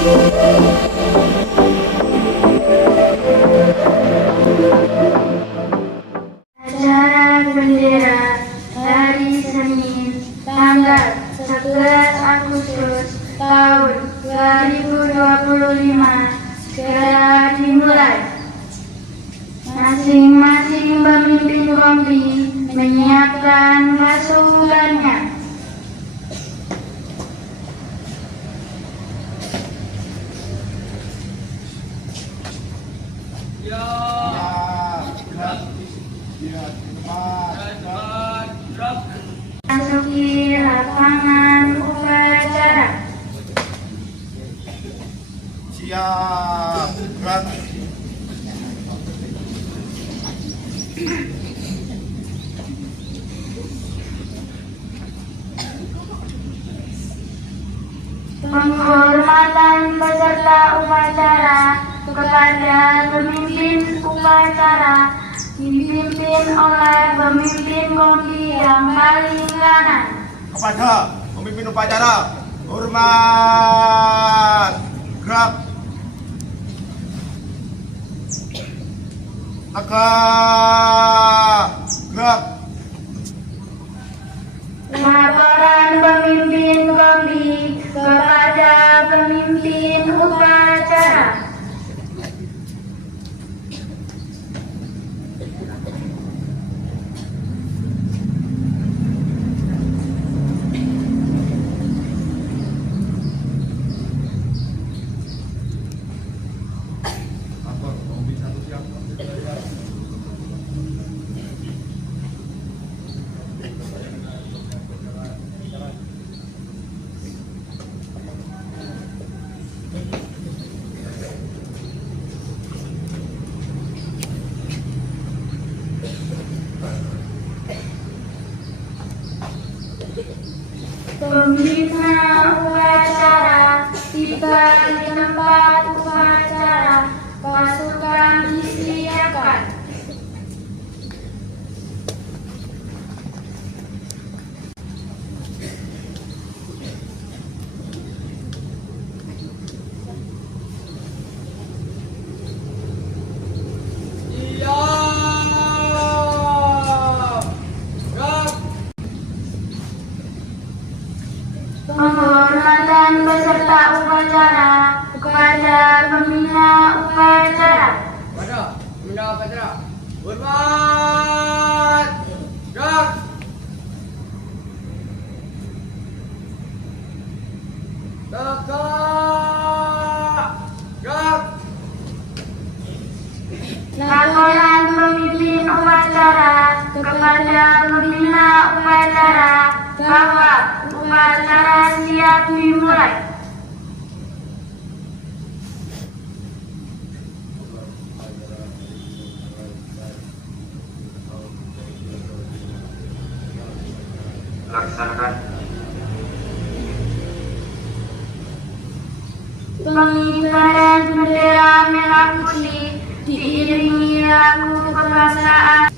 Acara bendera hari Senin tanggal 11 Agustus tahun 2025 segera dimulai. Masing-masing pemimpin kompi menyiapkan pasukannya. Masuki lapangan upacara. Siap, gerak. Penghormatan peserta upacara kepada pemimpin upacara dipimpin oleh pemimpin kompi yang paling kanan. Kepada pemimpin upacara, hormat, gerak. Tegak, gerak. Laporan pemimpin kompi kepada pemimpin upacara. Pembina upacara tiba di tempat upacara, pasukan disiapkan. Penghormatan peserta upacara kepada pembina upacara. Pada pembina upacara, hormat, gerak. Tegak, gerak. Laporan pemimpin upacara kepada pembina upacara bahwa upacara siap dimulai. Laksanakan. Pengibaran bendera merah putih diiringi lagu kebangsaan.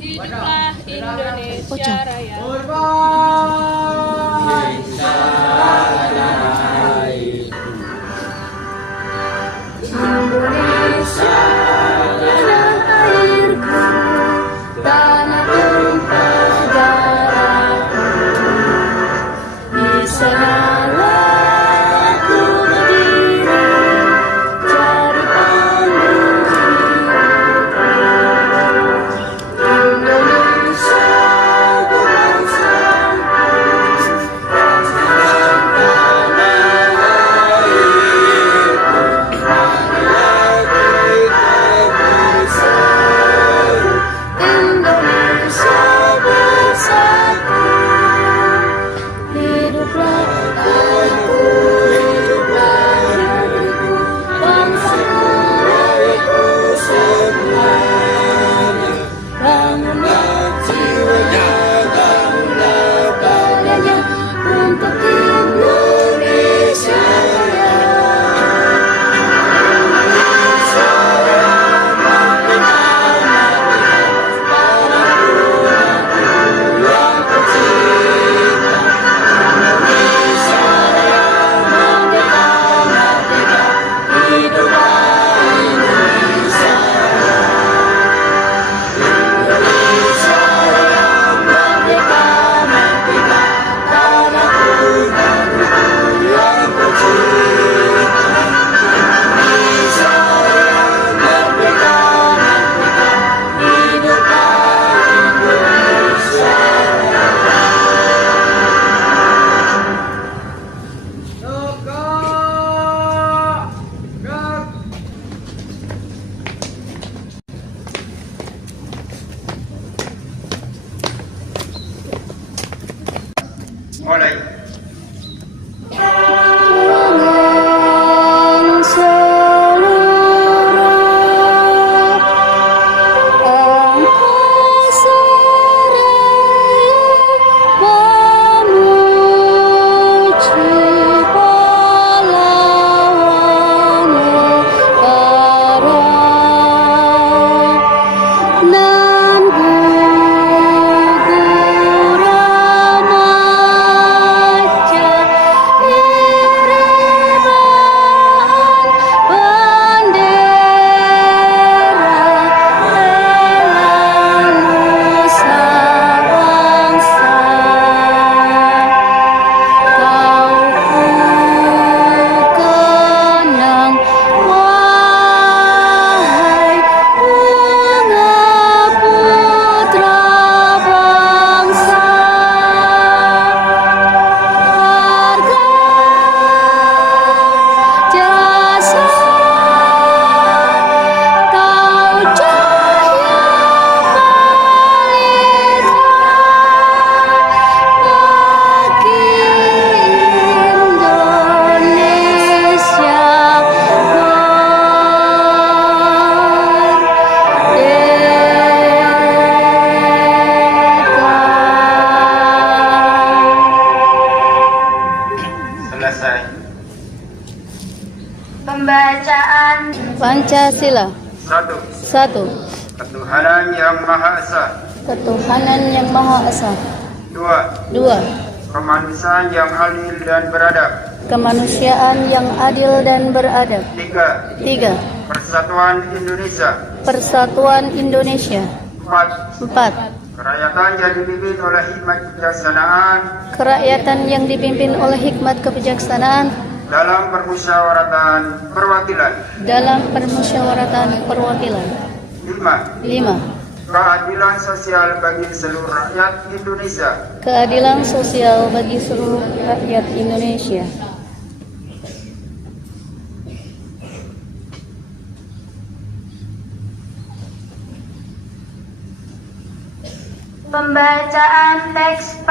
Hiduplah Indonesia Raya. Indonesia tanah airku, tanah tumpah darahku. Di sanalah aku berdiri, jadi pandu hidupku. Indonesia ku bangsaku, Pancasila. Satu, 1. ketuhanan yang Maha Esa. Ketuhanan yang Maha Esa. 2, 2. kemanusiaan yang adil dan beradab. Kemanusiaan yang adil dan beradab. 3, 3. persatuan Indonesia. Persatuan Indonesia. 4, 4. kerakyatan yang dipimpin oleh hikmat kebijaksanaan Kerakyatan yang dipimpin oleh hikmat kebijaksanaan dalam permusyawaratan perwakilan. dalam permusyawaratan perwakilan. 5, 5. keadilan sosial bagi seluruh rakyat Indonesia. Keadilan sosial bagi seluruh rakyat Indonesia. Pembacaan teks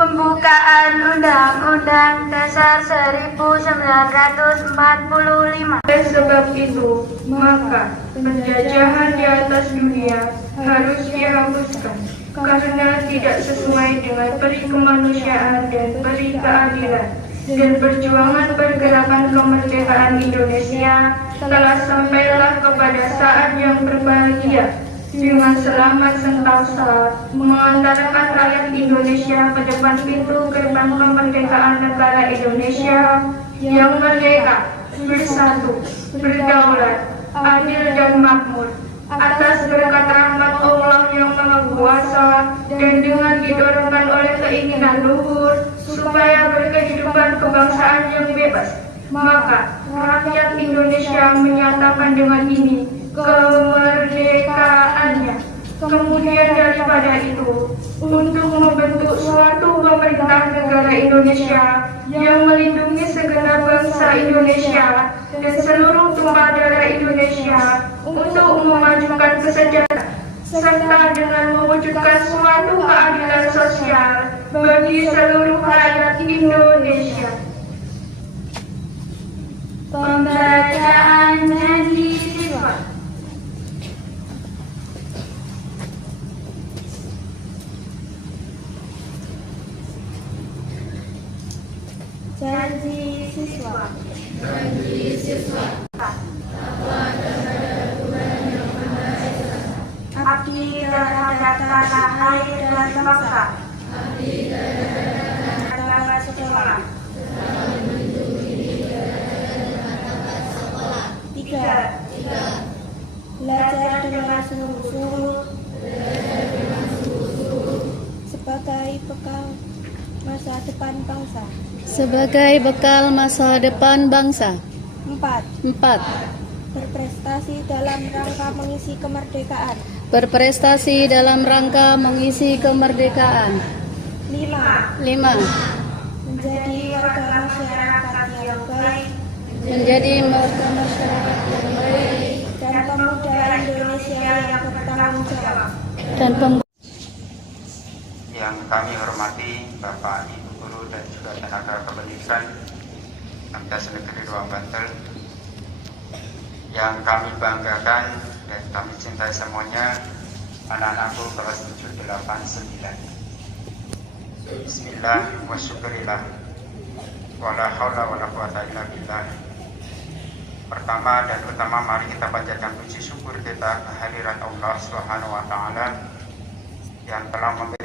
pembukaan Undang-Undang Dasar 1945. Oleh sebab itu, maka penjajahan di atas dunia harus dihapuskan karena tidak sesuai dengan peri kemanusiaan dan peri keadilan. Dan perjuangan pergerakan kemerdekaan Indonesia telah sampailah kepada saat yang berbahagia dengan selamat sentosa mengantarkan rakyat Indonesia ke depan pintu gerbang kemerdekaan negara Indonesia yang merdeka, bersatu, berdaulat, adil dan makmur atas berkat rahmat Allah yang Maha Kuasa dan dengan didorongkan oleh keinginan luhur supaya berkehidupan kebangsaan yang bebas. Maka rakyat Indonesia menyatakan dengan ini kemerdekaannya. Kemudian daripada itu, untuk membentuk suatu pemerintah negara Indonesia yang melindungi segenap bangsa Indonesia dan seluruh tumpah darah Indonesia untuk memajukan kesejahteraan serta dengan mewujudkan suatu keadilan sosial bagi seluruh rakyat Indonesia. Pembacaan janji siswa. Janji siswa. Abdi terhadap tanah air dan bangsa. Terhadap sekolah. 3. Belajar dengan sungguh-sungguh sebagai bekal masa depan bangsa. Sebagai bekal masa depan bangsa. 4. 4. Berprestasi dalam rangka mengisi kemerdekaan. Berprestasi dalam rangka mengisi kemerdekaan. 5. 5. Menjadi warga masyarakat yang baik Menjadi warga masyarakat yang baik dan pemuda Indonesia yang bertanggung jawab. dan yang kami hormati Bapak, Ibu Guru dan juga tenaga kependidikan Universitas Negeri 2 Bantul, yang kami banggakan dan kami cintai semuanya, anak-anakku kelas 7, 8, 9. Bismillah wa syukurillah wala haula wala quwata illa billah. Pertama dan utama, mari kita panjatkan puji syukur kita kehadiran Allah Subhanahu wa taala yang telah memberi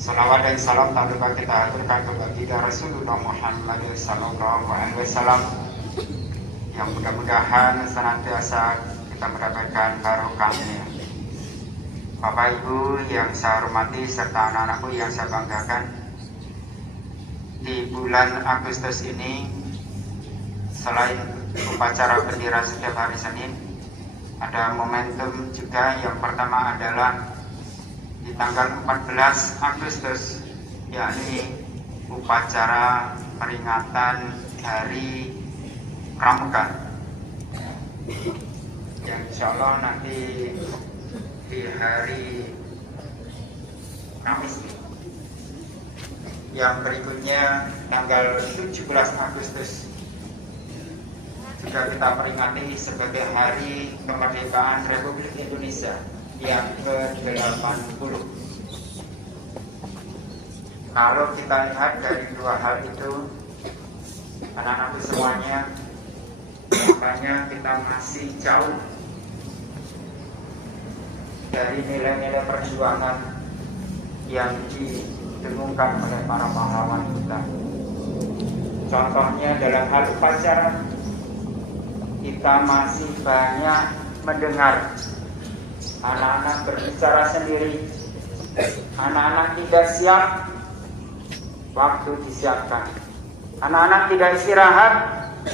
salawat dan salam tak lupa kita aturkan kepada Rasulullah Muhammad sallallahu alaihi wasallam, yang mudah-mudahan senantiasa kita mendapatkan barokahnya. Bapak Ibu yang saya hormati serta anak-anakku yang saya banggakan, di bulan Agustus ini selain upacara bendera setiap hari Senin, ada momentum juga. Yang pertama adalah di tanggal 14 Agustus, yakni upacara peringatan Hari Pramuka, yang insya Allah nanti di hari Kamis. Yang berikutnya tanggal 17 Agustus juga kita peringati sebagai Hari Kemerdekaan Republik Indonesia yang ke-80. Kalau kita lihat dari dua hal itu, anak-anak semuanya, makanya kita masih jauh dari nilai-nilai perjuangan yang didengungkan oleh para pahlawan kita. Contohnya dalam hal upacara, kita masih banyak mendengar anak-anak berbicara sendiri, anak-anak tidak siap waktu disiapkan, anak-anak tidak istirahat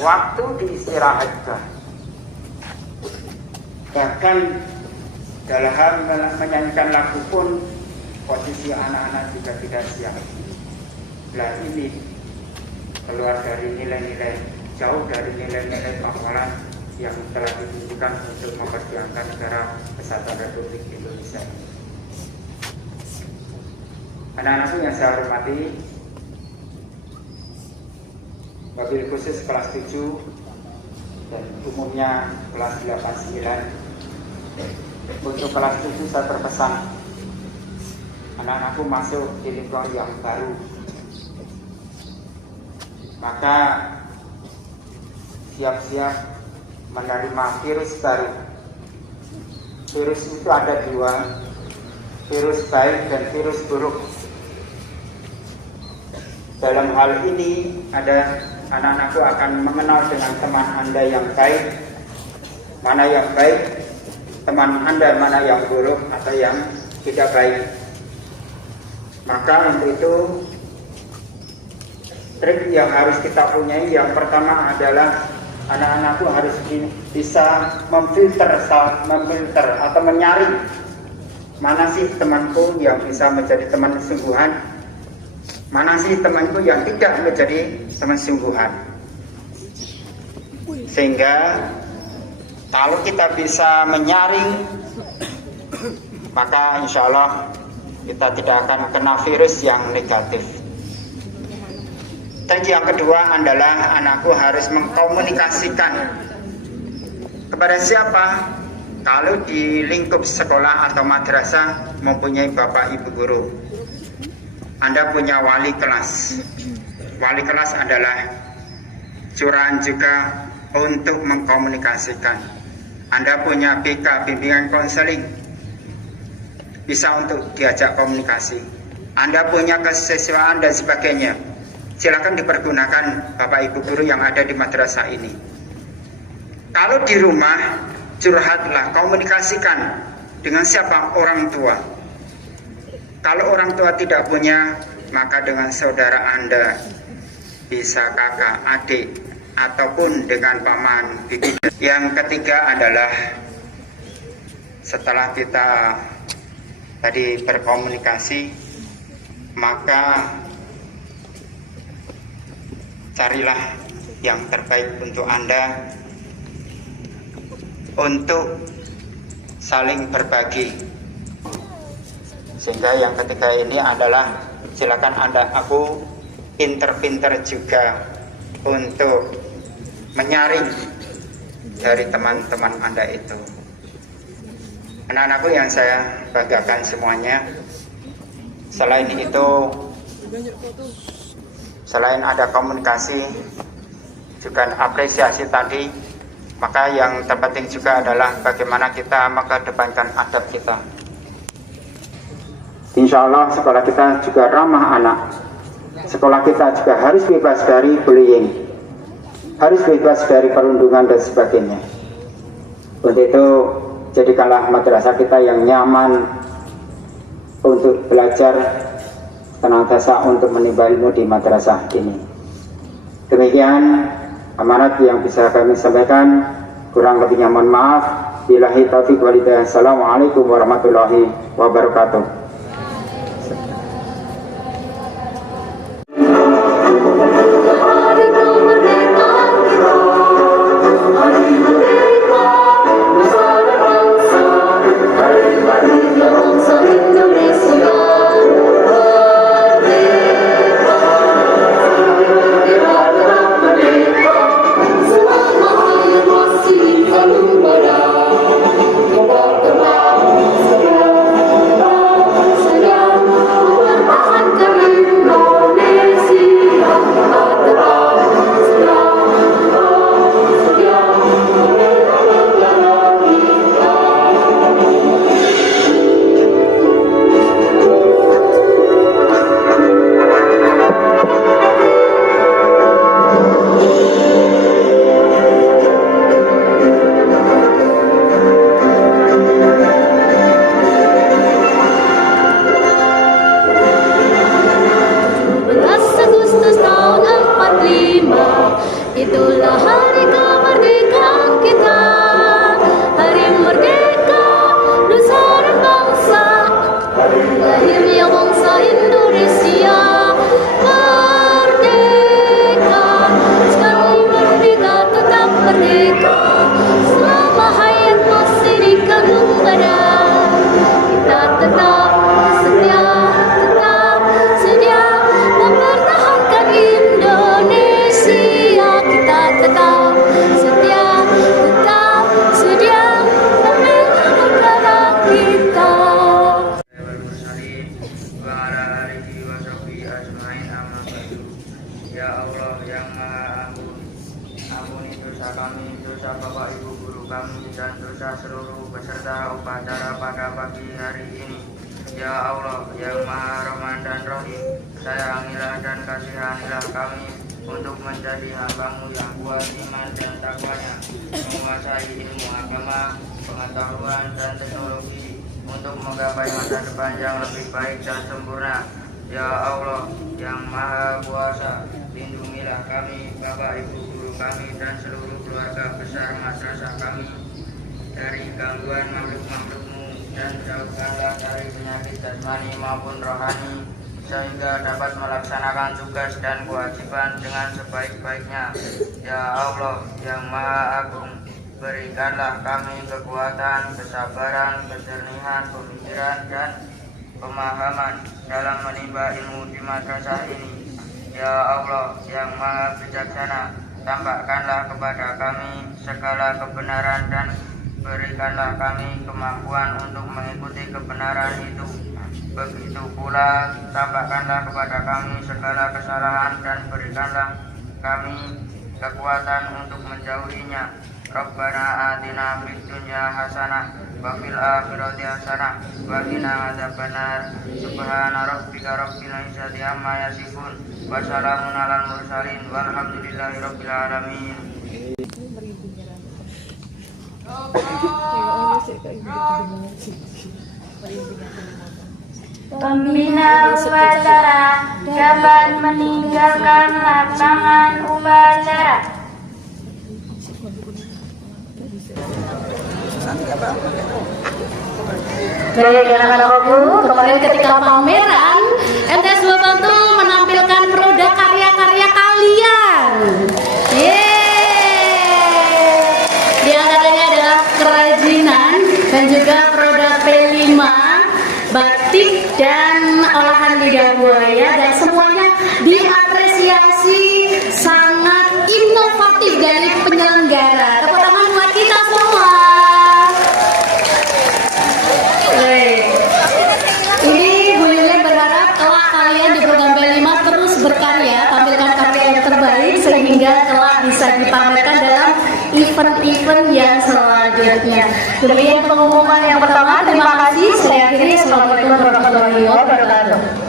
waktu diistirahatkan. Bahkan dalam hal menyanyikan lagu pun posisi anak-anak juga tidak siap. Nah ini keluar dari nilai-nilai, jauh dari nilai-nilai pahlawan yang telah ditunjukkan untuk memperjuangkan negara Kesatuan Republik Indonesia. Anak-anakku yang saya hormati, wabil khusus kelas 7 dan umumnya kelas 8-9. Untuk kelas 7 saya berpesan, anak-anakku masuk di lingkungan yang baru, maka siap-siap menerima virus baru. Virus itu ada dua, virus baik dan virus buruk. Dalam hal ini ada anak-anakku akan mengenal dengan teman Anda yang baik, mana yang baik, teman Anda mana yang buruk atau yang tidak baik. Maka untuk itu trik yang harus kita punyai, yang pertama adalah anak-anakku harus bisa memfilter atau menyaring mana sih temanku yang bisa menjadi teman sungguhan, mana sih temanku yang tidak menjadi teman sungguhan. Sehingga kalau kita bisa menyaring, maka insya Allah kita tidak akan kena virus yang negatif. Trik yang kedua adalah anakku harus mengkomunikasikan kepada siapa. Kalau di lingkup sekolah atau madrasah mempunyai bapak ibu guru, Anda punya wali kelas. Wali kelas adalah curahan juga untuk mengkomunikasikan. Anda punya BK, bimbingan konseling, bisa untuk diajak komunikasi. Anda punya kesiswaan dan sebagainya, silakan dipergunakan bapak ibu guru yang ada di madrasah ini. Kalau di rumah, curhatlah, komunikasikan dengan siapa? Orang tua. Kalau orang tua tidak punya, maka dengan saudara Anda, bisa kakak, adik, ataupun dengan paman, bibi. Yang ketiga adalah setelah kita tadi berkomunikasi, maka carilah yang terbaik untuk Anda untuk saling berbagi. Sehingga yang ketiga ini adalah silakan aku pinter-pinter juga untuk menyaring dari teman-teman Anda itu. Anak-anakku yang saya banggakan semuanya, selain itu, selain ada komunikasi, juga apresiasi tadi, maka yang terpenting juga adalah bagaimana kita mengedepankan adab kita. Insya Allah sekolah kita juga ramah anak. Sekolah kita juga harus bebas dari bullying, harus bebas dari perundungan dan sebagainya. Untuk itu jadikanlah madrasah kita yang nyaman untuk belajar, senantiasa untuk menimba ilmu di madrasah ini. Demikian amanat yang bisa kami sampaikan, kurang lebihnya mohon maaf. Billahi taufiq wal hidayah. Assalamualaikum warahmatullahi wabarakatuh. peserta upacara pada pagi hari ini. Ya Allah yang Maha Rahman dan Rahim, sayangilah dan kasihanilah kami untuk menjadi hamba-Mu yang kuat iman dan takwanya, menguasai ilmu agama, pengetahuan dan teknologi untuk menggapai masa depan yang lebih baik dan sempurna. Ya Allah yang Maha Kuasa, lindungilah kami, Bapak Ibu guru kami dan seluruh keluarga besar madrasah kami dari gangguan makhluk-makhluk-Mu, dan jauhkanlah dari penyakit jasmani maupun rohani, sehingga dapat melaksanakan tugas dan kewajiban dengan sebaik-baiknya. Ya Allah yang Maha Agung, berikanlah kami kekuatan, kesabaran, kejernihan, pemikiran, dan pemahaman dalam menimba ilmu di madrasah ini. Ya Allah yang Maha Bijaksana, tampakkanlah kepada kami segala kebenaran dan berikanlah kami kemampuan untuk mengikuti kebenaran itu. Begitu pula tampakkanlah kepada kami segala kesalahan dan berikanlah kami kekuatan untuk menjauhinya. Rabbana atina fid dunya hasanah wa fil akhirati hasanah wa qina adzabannar. Subhana rabbika rabbil izzati amma yasifun wa salamun alal mursalin walhamdulillahi rabbil alamin. Pembina upacara dapat meninggalkan lapangan upacara. Baik, anak-anakku, kemarin ketika pameran, MTS Dua Batu menampilkan produk karya-karya kalian. Yeay! Di antaranya adalah kerajinan dan juga produk P5, batik dan olahan lidah buaya, dan semuanya diapresiasi sangat inovatif dari penyelenggara. Tepuk tangan buat kita semua. Ini Bu Lilin berharap kelak kalian di program P5 terus berkarya, tampilkan karya yang terbaik sehingga kelak bisa dipamerkan dalam event-event yang selanjutnya. Demikian pengumuman yang pertama. Terima kasih. Saya akhiri. Assalamualaikum warahmatullahi wabarakatuh.